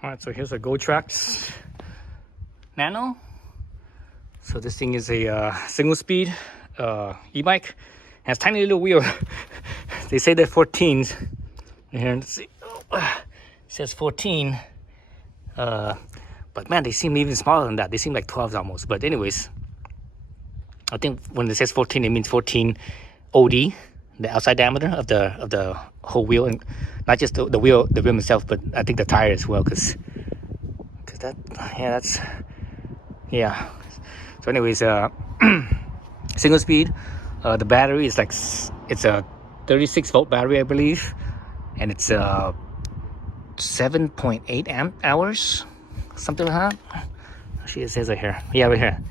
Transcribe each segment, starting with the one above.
All right, so here's a GoTrax Nano. So this thing is a single speed e-bike. Has tiny little wheel. They say they're 14s. Here, let's see. It says 14. But man, they seem even smaller than that. They seem like 12s almost. But anyways, I think when it says 14, it means 14 OD, the outside diameter of the whole wheel, and not just the wheel, the rim itself, but I think the tire as well, because that, yeah. So anyways, single speed. The battery is like, it's a 36 volt battery, I believe, and it's 7.8 amp hours, something like that. Actually, it says right here. Yeah, right here,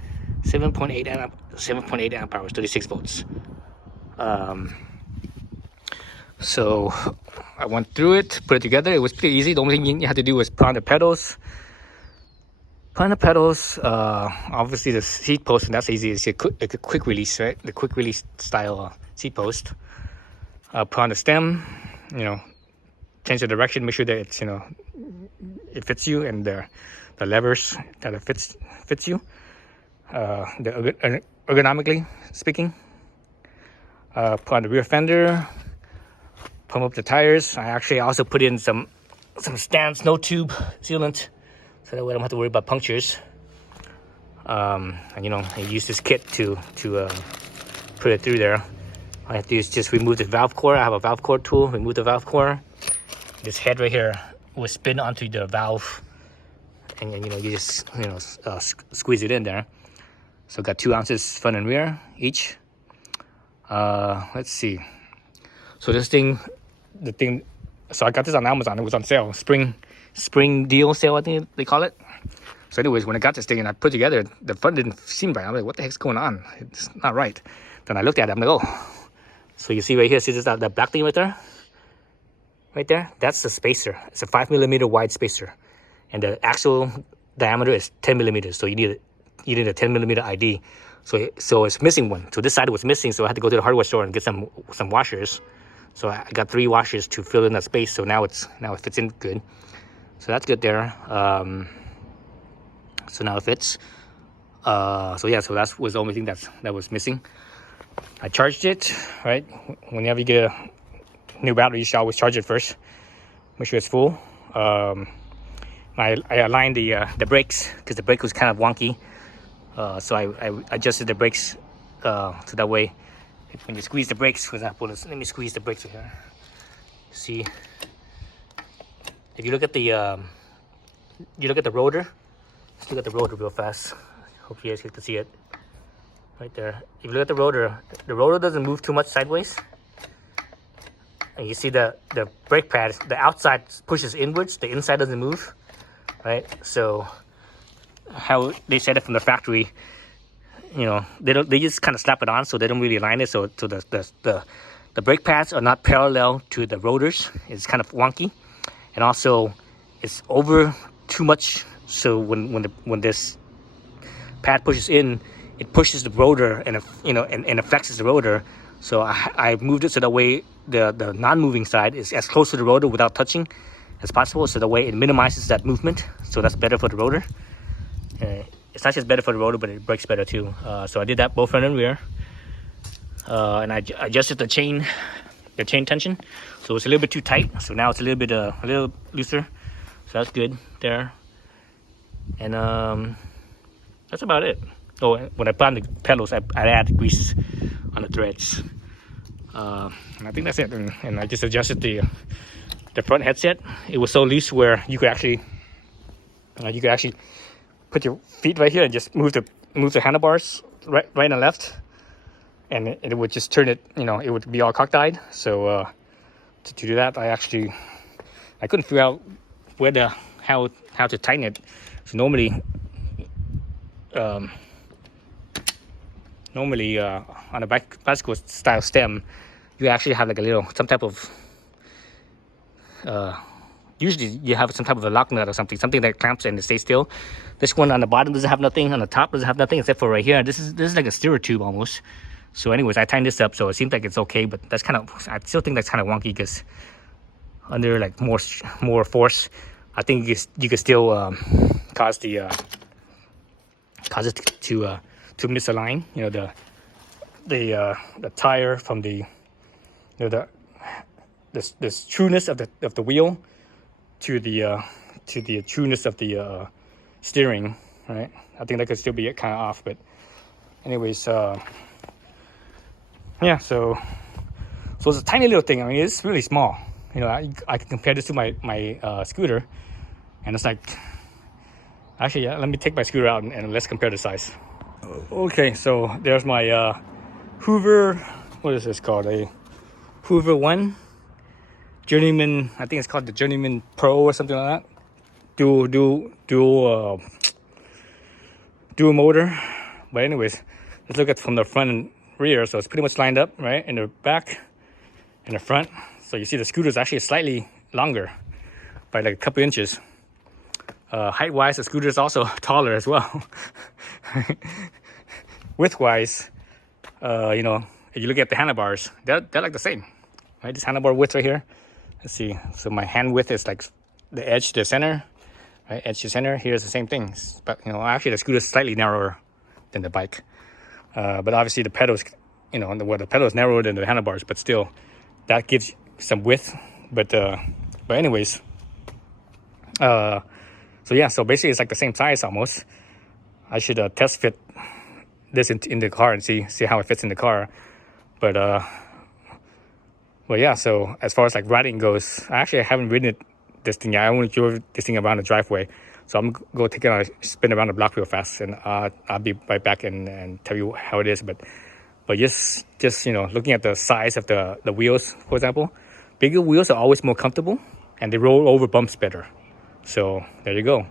7.8 amp hours, 36 volts. So I went through it, put it together. It was pretty easy. The only thing you had to do was put on the pedals. Obviously the seat post, and that's easy. It's a quick release, right? The quick release style seat post. Put on the stem, change the direction, make sure that it's, it fits you, and the levers that it fits you, ergonomically speaking. Put on the rear fender, pump up the tires. I actually also put in some Stan snow tube sealant, so that way I don't have to worry about punctures. And I use this kit to put it through there. All I have to do is just remove the valve core. I have a valve core tool. Remove the valve core. This head right here will spin onto the valve, and you just squeeze it in there. So got 2 ounces front and rear each. Let's see. So this thing, so I got this on Amazon. It was on sale, spring deal sale, I think they call it. So anyways, when I got this thing and I put it together, the front didn't seem right. I'm like, what the heck's going on? It's not right. Then I looked at it. I'm like, oh. So you see right here, see this, that black thing right there? Right there? That's the spacer. It's a 5mm wide spacer. And the actual diameter is 10 millimeters. So you need a 10mm ID. So it's missing one. So this side was missing. So I had to go to the hardware store and get some washers. So I got 3 washers to fill in that space. So now it fits in good. So that's good there. So now it fits. So that was the only thing that was missing. I charged it, right? Whenever you get a new battery, you should always charge it first. Make sure it's full. I aligned the brakes, because the brake was kind of wonky. So I adjusted the brakes so that way when you squeeze the brakes, for example, let me squeeze the brakes here. See, if you look at the rotor, let's look at the rotor real fast. Hope you guys can see it right there. If you look at the rotor doesn't move too much sideways, and you see the brake pad, the outside pushes inwards, the inside doesn't move, right? So how they said it from the factory, they just kind of slap it on, so they don't really align it, so the brake pads are not parallel to the rotors. It's kind of wonky, and also it's over too much. So when this pad pushes in, it pushes the rotor, and it flexes the rotor. So I moved it so that way the non-moving side is as close to the rotor without touching as possible, so that way it minimizes that movement. So that's better for the rotor. It's not just better for the rotor, but it brakes better too. So I did that both front and rear, and I adjusted the chain tension, so it's a little bit too tight. So now it's a little looser. So that's good there. And that's about it. Oh, when I put on the pedals, I add grease on the threads. And I think that's it. And I just adjusted the front headset. It was so loose where you could actually put your feet right here and just move the handlebars right and left, and it would just turn it. It would be all cockeyed. So to do that, I couldn't figure out how to tighten it. So normally on a bicycle style stem, you actually have like some type of usually you have some type of a lock nut or something that clamps and it stays still. This one on the bottom doesn't have nothing, on the top doesn't have nothing except for right here. This is like a steerer tube almost. So anyways, I tightened this up, so it seems like it's okay, but I still think that's kind of wonky, because under like more force, I think you could still cause it to misalign. You know, the tire from the, you know, the trueness of the wheel to the trueness of the steering, right? I think that could still be kind of off, but anyways, yeah. So it's a tiny little thing. I mean, it's really small. You know, I can compare this to my scooter, and it's like, actually, yeah. Let me take my scooter out and let's compare the size. Okay, so there's my Hoover. What is this called? A Hoover One Journeyman. I think it's called the Journeyman Pro or something like that. Dual motor. But anyways, let's look at from the front and rear. So it's pretty much lined up, right? In the back, in the front. So you see the scooter is actually slightly longer by like a couple inches. Height-wise, the scooter is also taller as well. Width-wise, you know, if you look at the handlebars, they're like the same, right? This handlebar width right here. Let's see. So my hand width is like the edge to the center, right? Edge to center. Here's the same thing, but you know, actually the scooter is slightly narrower than the bike. But obviously the pedals, you know, the pedal is narrower than the handlebars, but still, that gives some width. But anyways, so yeah, so basically it's like the same size almost. I should test fit this in the car and see how it fits in the car. But yeah, so as far as like riding goes, I haven't ridden this thing yet. I only drove this thing around the driveway. So I'm gonna go take it on a spin around the block real fast, and I'll be right back and tell you how it is. But just you know, looking at the size of the wheels, for example, bigger wheels are always more comfortable and they roll over bumps better. So there you go.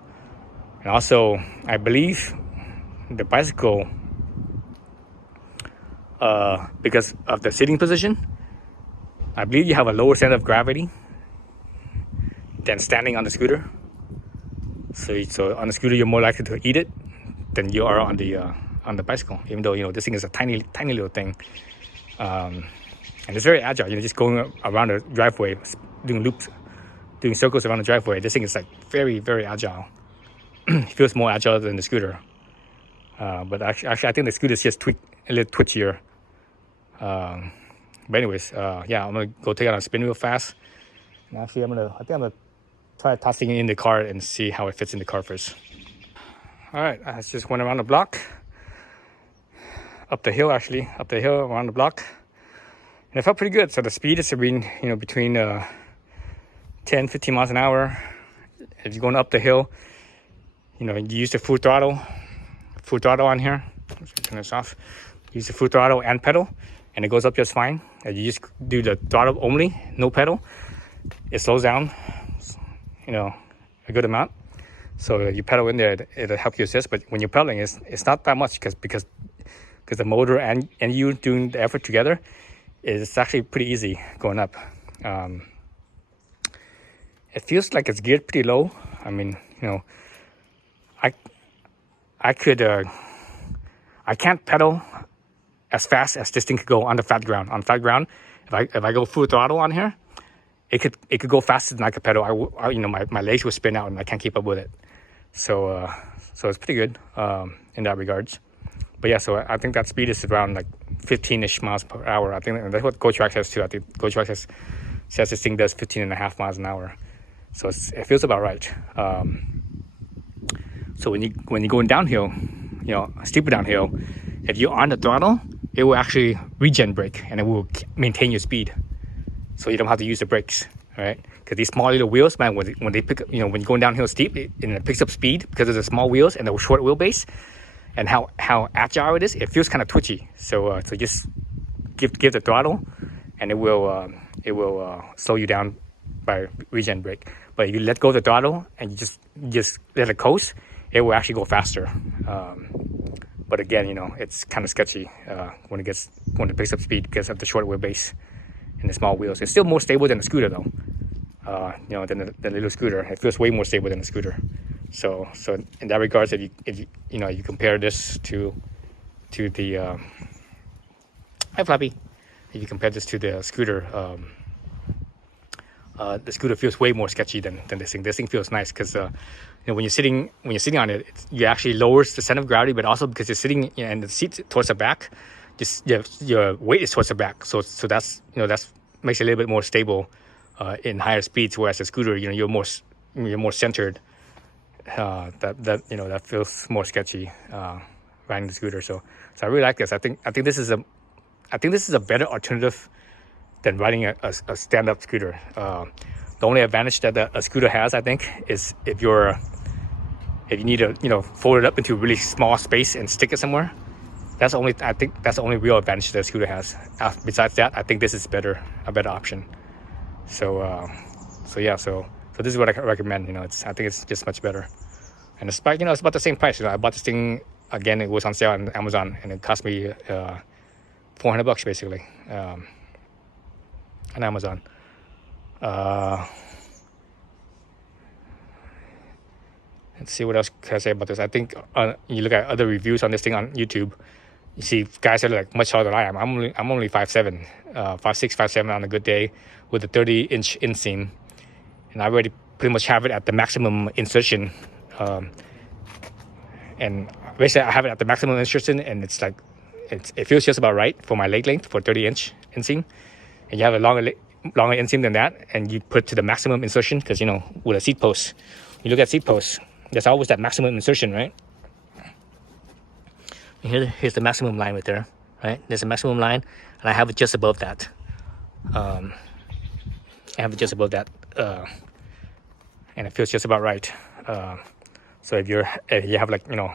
And also, I believe the bicycle, because of the sitting position, I believe you have a lower center of gravity than standing on the scooter. So on the scooter, you're more likely to eat it than you are on the bicycle. Even though, you know, this thing is a tiny little thing, and it's very agile. You know, just going around the driveway, doing loops, doing circles around the driveway. This thing is like very, very agile. It feels more agile than the scooter. But actually, I think the scooter is just a little twitchier. But anyways, yeah, I'm gonna go take it on a spin real fast. And actually, I'm gonna try tossing it in the car and see how it fits in the car first. All right, I just went around the block, up the hill, around the block, and it felt pretty good. So the speed is between 10-15 miles an hour. If you're going up the hill, you know, you use the full throttle on here. Let's turn this off. Use the full throttle and pedal, and it goes up just fine. If you just do the throttle only, no pedal, it slows down, you know, a good amount. So if you pedal in there, it'll help you assist. But when you're pedaling, it's not that much because the motor and you doing the effort together, it's actually pretty easy going up. It feels like it's geared pretty low. I mean, you know, I can't pedal as fast as this thing could go on the flat ground. On flat ground, if I go full throttle on here, it could go faster than I could pedal. You know, my legs will spin out and I can't keep up with it. So it's pretty good in that regards. But yeah, so I think that speed is around like 15-ish miles per hour. I think that's what GoTrax has too. I think GoTrax says this thing does 15.5 miles an hour. So it feels about right. So when you're going downhill, you know, steeper downhill, if you're on the throttle, it will actually regen brake and it will maintain your speed. So you don't have to use the brakes, right? Because these small little wheels, man, when they pick up, you know, when you're going downhill steep, it picks up speed because of the small wheels and the short wheelbase, and how agile it is. It feels kind of twitchy. So just give the throttle, and it will slow you down by regen brake. But if you let go of the throttle and you just let it coast, it will actually go faster. But again, you know, it's kind of sketchy when it picks up speed because of the short wheelbase and the small wheels. It's still more stable than the scooter though. You know, than the little scooter. It feels way more stable than the scooter. So in that regards, if you compare this to the hi Flappy, if you compare this to the scooter, the scooter feels way more sketchy than this thing. This thing feels nice because you know, when you're sitting on it, you actually lowers the center of gravity, but also because you're sitting and the seat towards the back, just your weight is towards the back. So that's, you know, that's makes it a little bit more stable in higher speeds. Whereas the scooter, you know, you're more centered. That feels more sketchy riding the scooter. So I really like this. I think this is a better alternative than riding a stand-up scooter. The only advantage that a scooter has, I think, is if you need to, you know, fold it up into a really small space and stick it somewhere. I think that's the only real advantage that a scooter has. Besides that, I think this is a better option. So this is what I recommend. You know, I think it's just much better. And it's about, you know, it's about the same price. You know, I bought this thing again. It was on sale on Amazon, and it cost me $400 basically on Amazon. Let's see what else can I say about this. I think you look at other reviews on this thing on YouTube, you see guys are like much taller than I am. I'm only 5'7", 5'6", 5'7" on a good day with a 30-inch inseam, and I already pretty much have it at the maximum insertion. And basically I have it at the maximum insertion, and it's like it feels just about right for my leg length for 30-inch inseam. And you have a longer inseam than that, and you put it to the maximum insertion because, you know, with a seat post, you look at seat posts, there's always that maximum insertion, right? Here's the maximum line right there, right? There's a maximum line, and I have it just above that. And it feels just about right. So if you have, like, you know,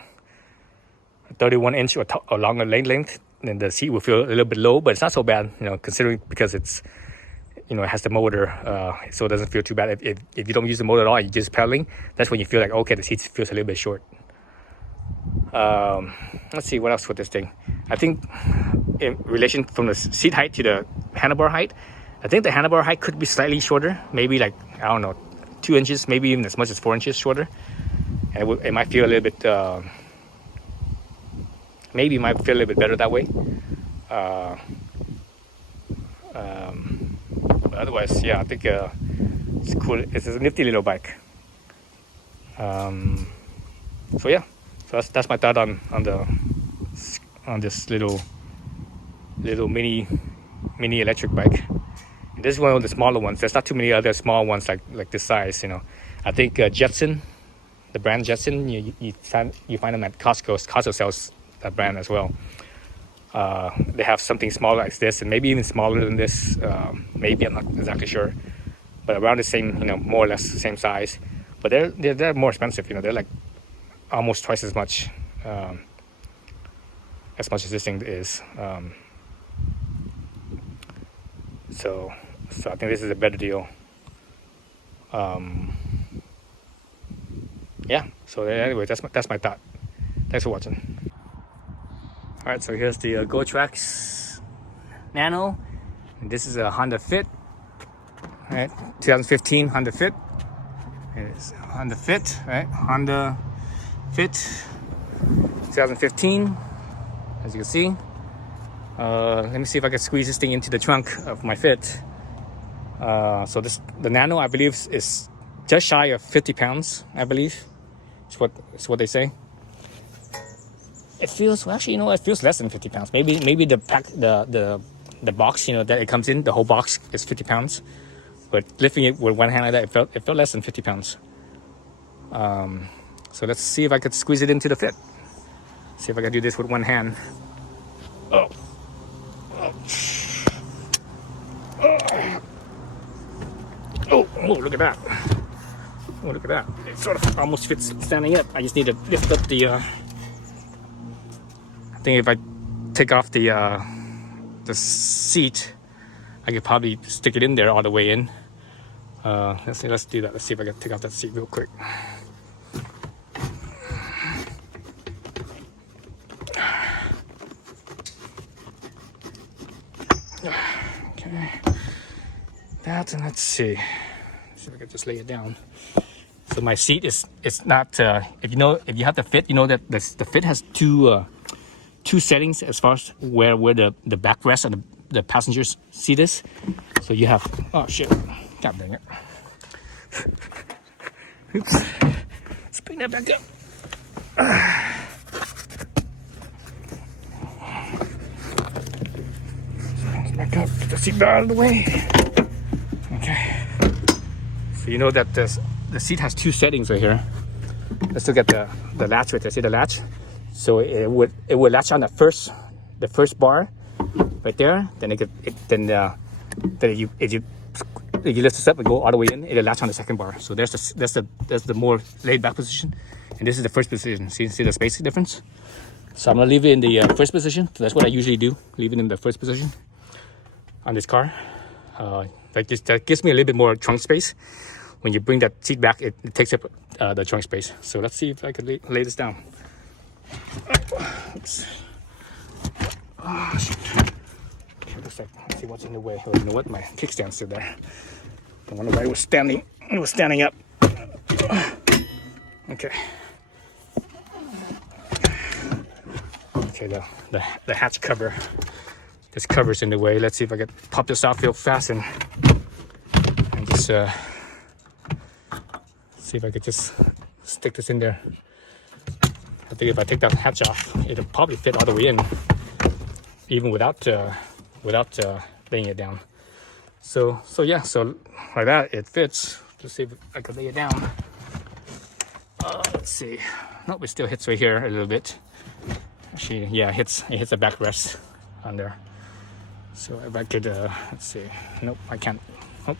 31-inch or longer leg length, then the seat will feel a little bit low, but it's not so bad, you know, considering because it's, you know, it has the motor, so it doesn't feel too bad. If you don't use the motor at all, you're just pedaling, that's when you feel like, okay, the seat feels a little bit short. Let's see what else with this thing. I think in relation from the seat height to the handlebar height, I think the handlebar height could be slightly shorter, maybe like, I don't know, 2 inches, maybe even as much as 4 inches shorter. And it might feel a little bit, maybe it might feel a little bit better that way. But otherwise, yeah, I think it's cool. It's a nifty little bike. So yeah, so that's my thought on this little mini electric bike. And this is one of the smaller ones. There's not too many other small ones like this size. You know, I think Jetson, the brand Jetson, you find them at Costco. Costco sells that brand as well. They have something smaller like this, and maybe even smaller than this. Maybe, I'm not exactly sure, but around the same, you know, more or less the same size. But they're more expensive. You know, they're like almost twice as much as this thing is. So I think this is a better deal. Yeah. So anyway, that's my thought. Thanks for watching. All right, so here's the GoTrax Nano. And this is a Honda Fit. All right, 2015 Honda Fit. It's Honda Fit, right? Honda Fit 2015, as you can see. Let me see if I can squeeze this thing into the trunk of my Fit. So the Nano, I believe, is just shy of 50 pounds, I believe. It's what they say. It feels, well, actually, you know, it feels less than 50 pounds. Maybe the pack, the box, you know, that it comes in, the whole box is 50 pounds. But lifting it with one hand like that, it felt less than 50 pounds. So let's see if I could squeeze it into the Fit. See if I can do this with one hand. Oh, look at that. Oh, look at that. It sort of almost fits standing up. I just need to lift up the, I think if I take off the seat, I could probably stick it in there all the way in. Let's do that. Let's see if I can take off that seat real quick. Okay. That, and let's see if I can just lay it down. So my seat is not. If you have the Fit, you know that the Fit has two settings as far as where the backrest of the passenger's seat is. So you have, oh shit, God dang it. Oops. Let's bring that back up. Back up. Get the seat out of the way. Okay. So you know that the seat has two settings right here. Let's look at the latch right there. See the latch? So it would latch on the first bar right there. Then if you lift this up and go all the way in, it'll latch on the second bar. So that's the more laid back position, and this is the first position. See the space difference? So I'm gonna leave it in the first position. So that's what I usually do. Leave it in the first position on this car. That gives me a little bit more trunk space. When you bring that seat back, it takes up the trunk space. So let's see if I can lay this down. Oops. Oh, shit. Okay, looks like, let's see what's in the way. Oh, you know what? My kickstand's still there. I wonder why it was standing up. Okay. Okay, the hatch cover. This cover's in the way. Let's see if I can pop this off real fast and just see if I could just stick this in there. I think if I take that hatch off, it'll probably fit all the way in, even without laying it down. So yeah, so like that it fits. Let's see if I can lay it down. Let's see. Nope, it still hits right here a little bit. Actually, yeah, it hits the backrest on there. So if I could, let's see. Nope, I can't. Nope.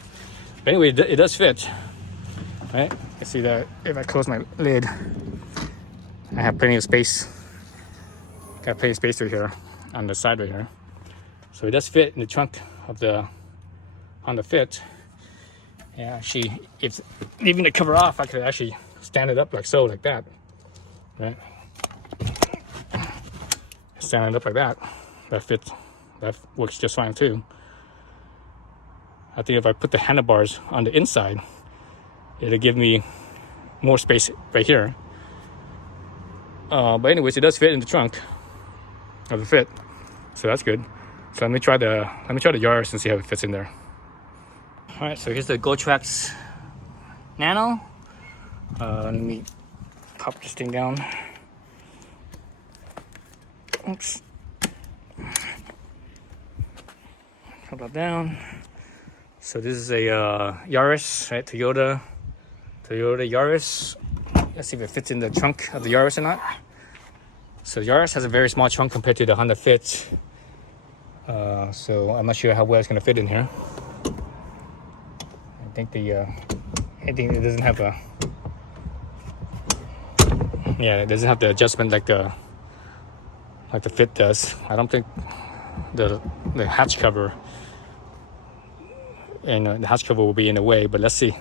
But anyway, it does fit. Right? You see that if I close my lid, I have plenty of space. Got plenty of space right here on the side right here. So it does fit in the trunk of on the fit. Yeah, actually, if leaving the cover off, I could actually stand it up like so, like that. Right? Stand it up like that. That fits. That works just fine too. I think if I put the handlebars on the inside, it'll give me more space right here. But anyways, it does fit in the trunk of the fit, so that's good. So let me try the Yaris and see how it fits in there. All right, so here's the GoTrax Nano. Let me pop this thing down. Oops. Pop that down. So this is a Yaris, right? Toyota Yaris. Let's see if it fits in the trunk of the Yaris or not. So the Yaris has a very small trunk compared to the Honda Fit. So I'm not sure how well it's gonna fit in here. I think it doesn't have it doesn't have the adjustment like the Fit does. I don't think the hatch cover and the hatch cover will be in the way, but let's see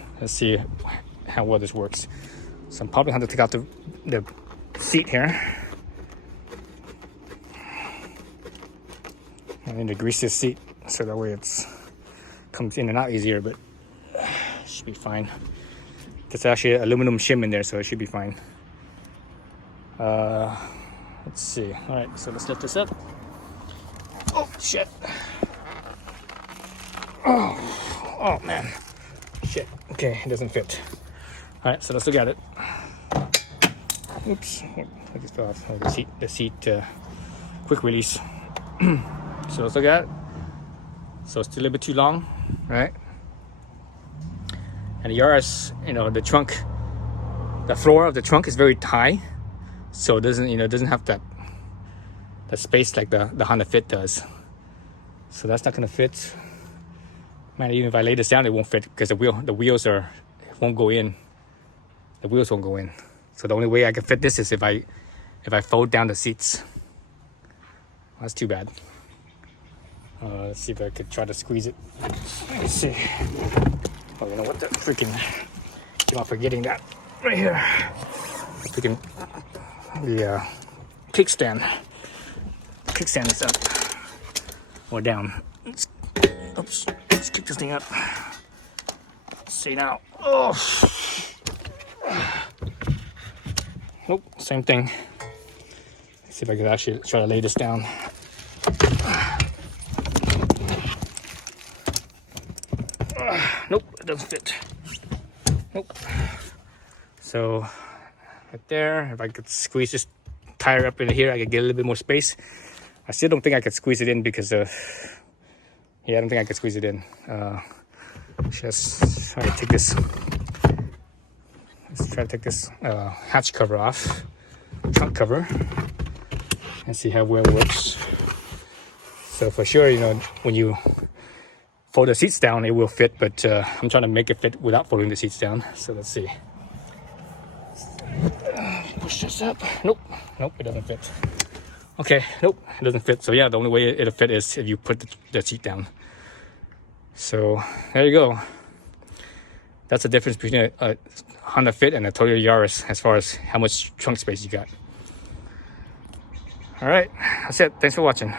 how well this works. So I'm probably going to take out the seat here. I need to grease this seat so that way it comes in and out easier, but it should be fine. There's actually aluminum shim in there, so it should be fine. Let's see. All right, so let's lift this up. Oh shit! Oh man, shit. Okay, it doesn't fit. All right, so let's look at it. Oops, I just fell off the seat. Quick release. So let's look at it. So it's still a little bit too long, right? And the Yaris, the trunk, the floor of the trunk is very high, so it doesn't have that space like the Honda Fit does. So that's not gonna fit. Man, even if I lay this down, it won't fit because the wheels won't go in. The wheels won't go in. So the only way I can fit this is if I fold down the seats. That's too bad. Let's see if I could try to squeeze it. Let's see. Oh, you know what? The freaking keep on forgetting that right here. The kickstand. The kickstand is up or down. Oops. Let's kick this thing up. Let's see now. Oh. Nope. Same thing. Let's see if I could actually try to lay this down. Nope, it doesn't fit. Nope. So right there, if I could squeeze this tire up in here, I could get a little bit more space. I still don't think I could squeeze it in because of, yeah, I don't think I could squeeze it in. Just try to take this, let's try to take this hatch cover off, trunk cover, and see how well it works. So for sure, you know, when you fold the seats down, it will fit, but I'm trying to make it fit without folding the seats down. So let's see. Push this up. Nope, it doesn't fit. Okay, nope, it doesn't fit. So yeah, the only way it'll fit is if you put the seat down. So there you go. That's the difference between a Honda Fit and a Toyota Yaris as far as how much trunk space you got. All right, that's it. Thanks for watching.